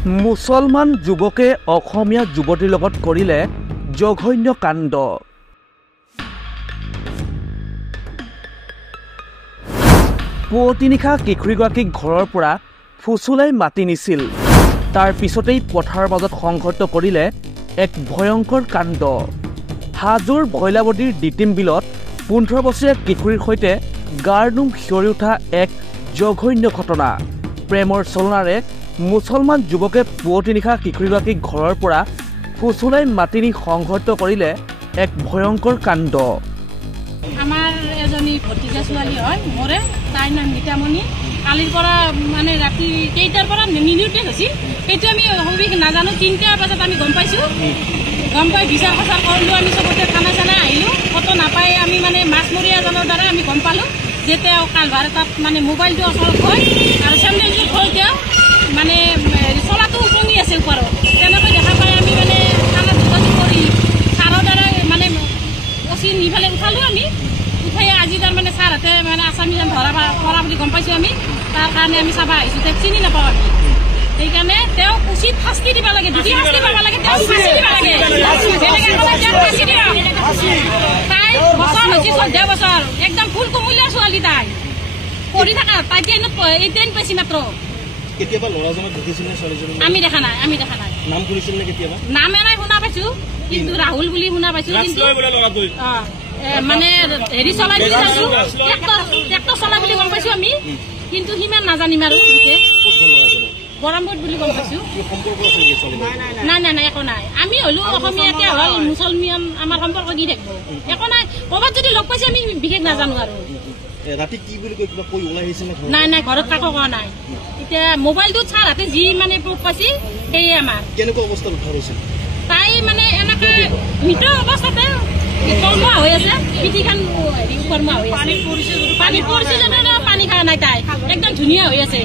মুছলমান যুৱকে অসমীয়া যুৱতীৰ লগত কৰিলে জঘন্য কাণ্ড। পুৱতি নিশা কিশোৰীগৰাকীক ঘৰৰ পৰা ফুচুলাই মাতি নিছিল। তাৰ পিছতেই পথাৰৰ মাজত সংঘৰ্ষ কৰিলে এক ভয়ংকৰ কাণ্ড। হাজোৰ ভৈলাৱতীৰ ডিটিম বিলত 15 বছৰীয়া কিশোৰীৰ সৈতে গাৰ নোম শিয়ৰি উঠা এক জঘন্য ঘটনা। প্ৰেমৰ চলনাৰে মুছলমান যুৱকে পুৱতি নিশা কিশোৰীগৰাকীক ঘৰৰ পৰা ফুচুলাই মাতি নি সংঘৰ্ষ কৰিলে এক ভয়ংকৰ কাণ্ড। আমাৰ এজনী ভতিজা ছোৱালী হয় মোৰে, তাইৰ নাম নিতামণি। কালিৰ পৰা মানে ৰাতি কেইটাৰ পৰা মিনিটে হৈছিল সেইটো আমি সবিশেষ নাজানো। 3টা বজাত আমি গম পাইছোঁ। গম পাই বিচাৰ খচাৰ কৰিলোঁ। আমি চবতে থানা চানা আহিলোঁ। ফটো নাপাই আমি মানে মাছমৰীয়াজনৰ দ্বাৰা আমি গম পালোঁ যে তেওঁ কালভাৰ তাত মানে মোবাইলটো ওচৰত থৈ আৰু চেণ্ডেলযোৰ থৈ তেওঁ মানে চলাটো উপঙি আছে ওপৰত। তেনেকৈ দেখা পাই আমি মানে থানাত যোগাযোগ কৰি ছাৰৰ দ্বাৰা মানে অচি নিফালে উঠালোঁ। আমি উঠাই আজি তাৰমানে ছাৰহঁতে মানে আছামিজন ধৰা বুলি গম পাইছোঁ আমি। তাৰ কাৰণে আমি চাব আহিছোঁ। তেওঁক চিনি নাপাওঁ আমি। সেইকাৰণে তেওঁক উচিত শাস্তি দিব লাগে। যদি শাস্তি পাব লাগে তেওঁক ফাঁচি দিব লাগে। যেনেকৈ ক'লে তেওঁক ফাঁচি দিব। তাই বছৰ হৈছে 14 বছৰ, একদম ফুল কুমলীয়া ছোৱালী। তাই পঢ়ি থকা, তাই 10 পাইছি মাত্ৰ। কেতিয়াবা ল'ৰাজনক দেখিছিল নে ছোৱালীজনী? আমি দেখা নাই। নাম কৰিছিল নে কেতিয়াবা? নামে নাই শুনা পাইছোঁ, কিন্তু ৰাহুল বুলি শুনা পাইছোঁ। কিন্তু মানে হেৰি চলাই বুলি পাইছোঁ, ট্ৰেক্টৰ চলাই বুলি গম পাইছোঁ আমি, কিন্তু সিমান নাজানিম আৰু। গৰমপুৰ বুলি গম পাইছোঁ। নাই একো নাই। আমি হ'লো অসমীয়াকে হ'ল মুছলমান, আমাৰ সম্পৰ্ক দি থাকিব একো নাই। ক'ৰবাত যদি লগ পাইছে আমি বিশেষ নাজানো আৰু। ৰাতি কি বুলি কৈ কিবা কৈ ওলাই আহিছে নে? নাই ঘৰত কাকো কোৱা নাই। এতিয়া মোবাইলটোত ছাৰ হাতে যি মানে প্ৰুফ পাইছে সেয়ে আমাৰ। কেনেকুৱা অৱস্থাত উদ্ধাৰ হৈছিল? তাই মানে এনেকে মৃত অৱস্থাতে কলমোৱা হৈ আছে, পিঠিখন হেৰি কলমোৱা হৈ আছে। পানী পৰিছে যদিও পানী খোৱা নাই। তাই একদম ধুনীয়া হৈ আছে।